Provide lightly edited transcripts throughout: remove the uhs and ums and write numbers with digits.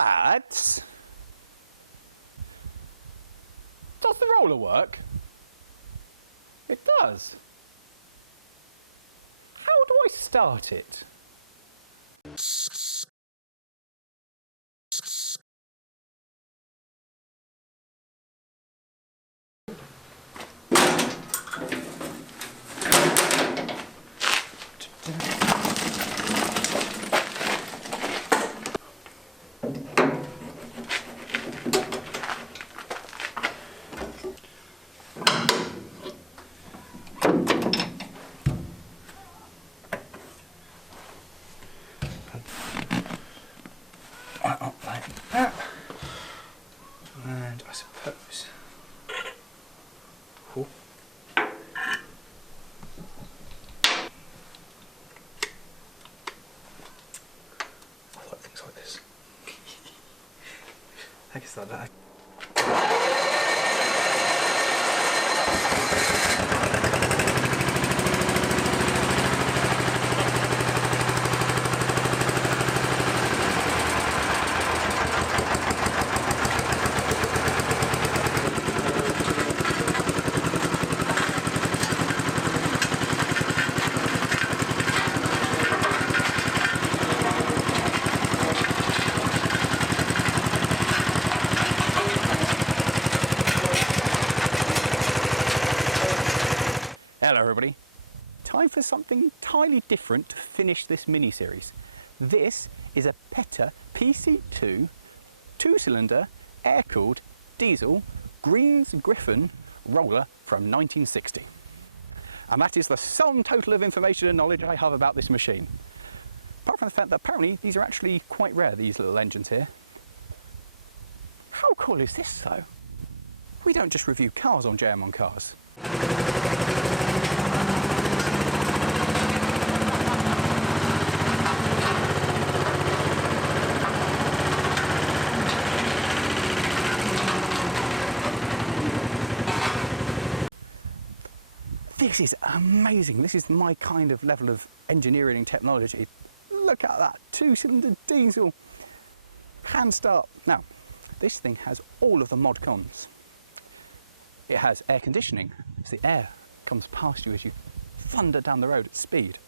lads, does the roller work? It does. How do I start it? Like that. And I suppose. Ooh. I like things like this. I guess like that. Hello everybody, time for something entirely different to finish this mini-series. This is a Petta PC2 2-cylinder air-cooled diesel Greens Griffon roller from 1960. And that is the sum total of information and knowledge I have about this machine. Apart from the fact that apparently these are actually quite rare, these little engines here. How cool is this though? We don't just review cars on JayEmm On Cars. This is amazing. This is my kind of level of engineering and technology. Look at that, 2-cylinder diesel, hand start. Now, this thing has all of the mod cons. It has air conditioning, so the air comes past you as you thunder down the road at speed.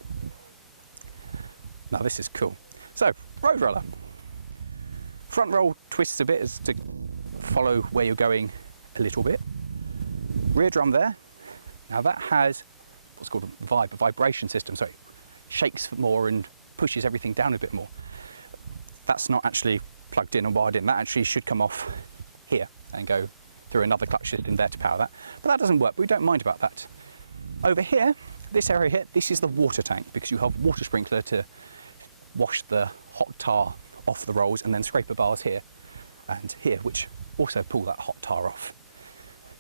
Now this is cool. So, road roller. Front roll twists a bit as to follow where you're going a little bit. Rear drum there. Now that has what's called a vibration system, so it shakes more and pushes everything down a bit more. That's not actually plugged in and wired in. That actually should come off here and go through another clutch system there to power that. But that doesn't work, but we don't mind about that. Over here, this area here, this is the water tank because you have water sprinkler to wash the hot tar off the rolls and then scraper bars here and here, which also pull that hot tar off.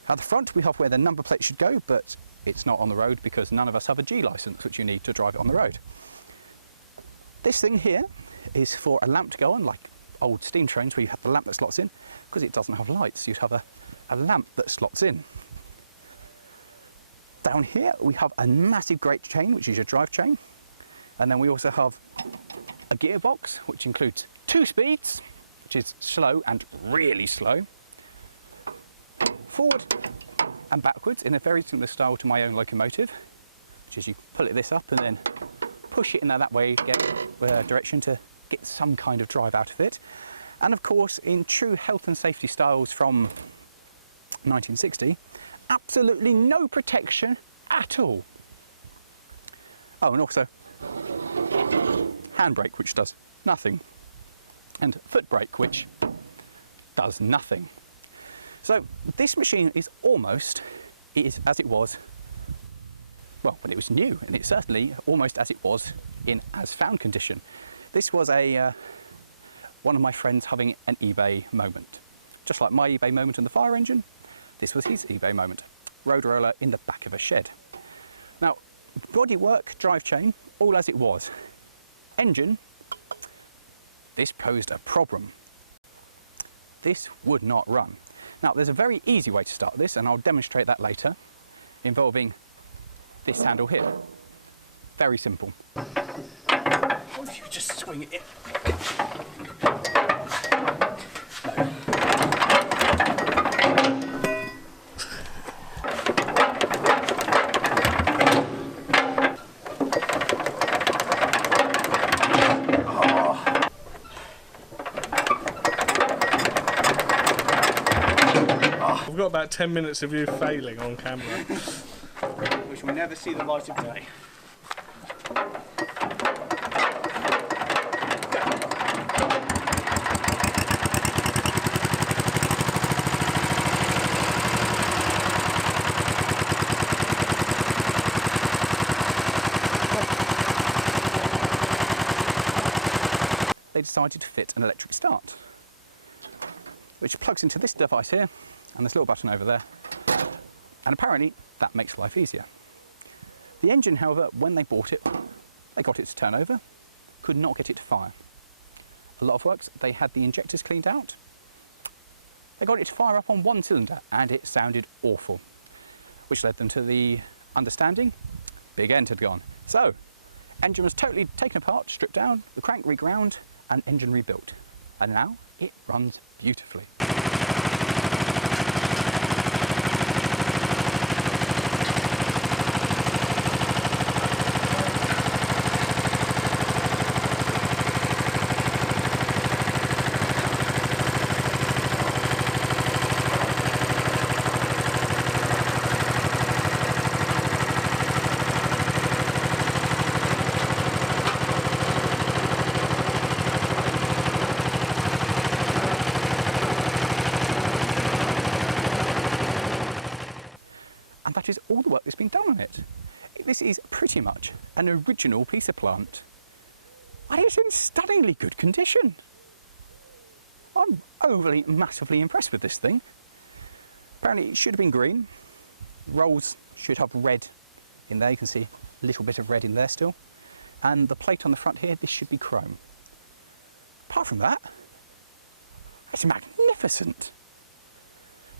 At the front, we have where the number plate should go, but it's not on the road because none of us have a G license, which you need to drive it on the road. This thing here is for a lamp to go on, like old steam trains where you have the lamp that slots in, because it doesn't have lights. You'd have a lamp that slots in. Down here we have a massive grate chain, which is your drive chain, and then we also have a gearbox which includes 2 speeds, which is slow and really slow, forward and backwards in a very similar style to my own locomotive, which is you pull it this up and then push it in that way, get direction to get some kind of drive out of it. And of course, in true health and safety styles from 1960, absolutely no protection at all. Oh, and also handbrake, which does nothing, and foot brake, which does nothing. So this machine is almost as it was, well, when it was new, and it's certainly almost as it was in as found condition. This was one of my friends having an eBay moment. Just like my eBay moment in the fire engine, this was his eBay moment. Road roller in the back of a shed. Now, bodywork, drive chain, all as it was. Engine, this posed a problem. This would not run. Now, there's a very easy way to start this, and I'll demonstrate that later, involving this handle here. Very simple. What if you just swing it in? got about 10 minutes of you failing on camera. Which will never see the light of day. They decided to fit an electric start, which plugs into this device here and this little button over there, and apparently that makes life easier. The engine, however, when they bought it, they got it to turn over, could not get it to fire. A lot of works, they had the injectors cleaned out, they got it to fire up on one cylinder and it sounded awful, which led them to the understanding, big end had gone. So, engine was totally taken apart, stripped down, the crank reground, and engine rebuilt. And now it runs beautifully. That is all the work that's been done on it. This is pretty much an original piece of plant, and it's in stunningly good condition. I'm overly, massively impressed with this thing. Apparently it should have been green. Rolls should have red in there. You can see a little bit of red in there still. And the plate on the front here, this should be chrome. Apart from that, it's magnificent.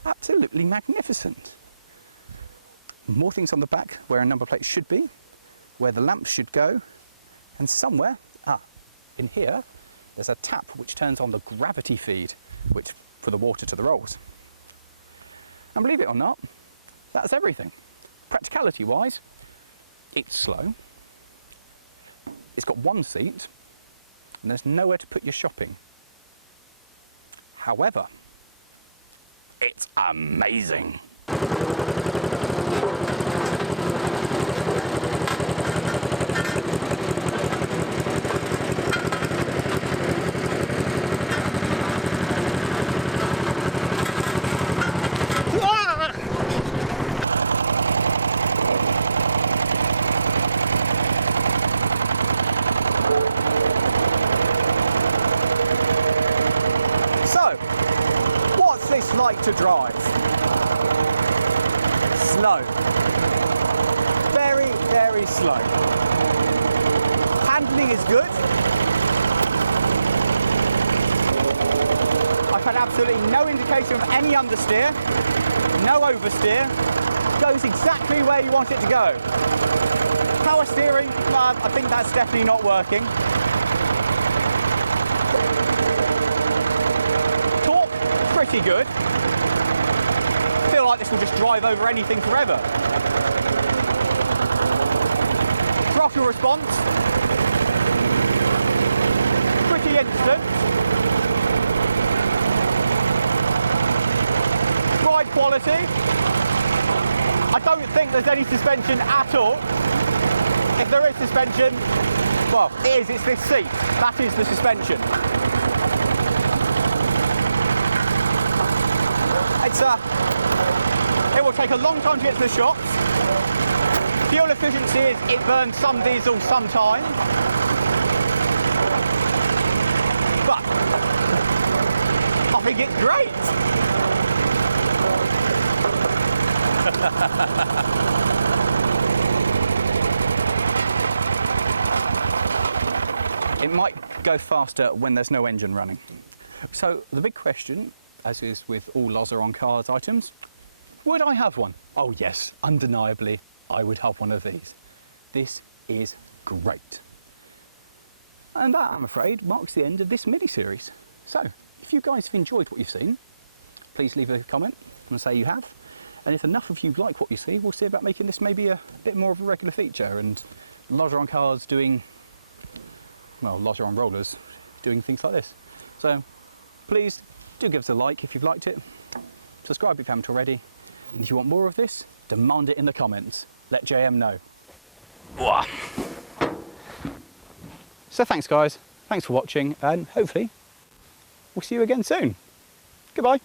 Absolutely magnificent. More things on the back where a number plate should be, where the lamps should go, and somewhere, in here, there's a tap which turns on the gravity feed, which for the water to the rolls. And believe it or not, that's everything. Practicality wise, it's slow, it's got one seat, and there's nowhere to put your shopping. However, it's amazing. So, what's this like to drive? Slow. Very, very slow. Handling is good. I've had absolutely no indication of any understeer, no oversteer. Goes exactly where you want it to go. Power steering, I think that's definitely not working. Torque, pretty good. I feel like this will just drive over anything forever. Throttle response, pretty instant. Ride quality, I don't think there's any suspension at all. If there is suspension, well, it's this seat. That is the suspension. It will take a long time to get to the shops. Fuel efficiency is it burns some diesel sometime. But I think it's great. It might go faster when there's no engine running. So the big question, as is with all Lozza On Cars items, would I have one? Oh yes, undeniably, I would have one of these. This is great. And that, I'm afraid, marks the end of this mini-series. So, if you guys have enjoyed what you've seen, please leave a comment and say you have. And if enough of you like what you see, we'll see about making this maybe a bit more of a regular feature, and Lozza On Cars doing, well, Lozza On Rollers doing things like this. So please do give us a like if you've liked it. subscribe if you haven't already. And if you want more of this, demand it in the comments. Let JayEmm know. Wah. So thanks guys, thanks for watching, and hopefully we'll see you again soon. Goodbye.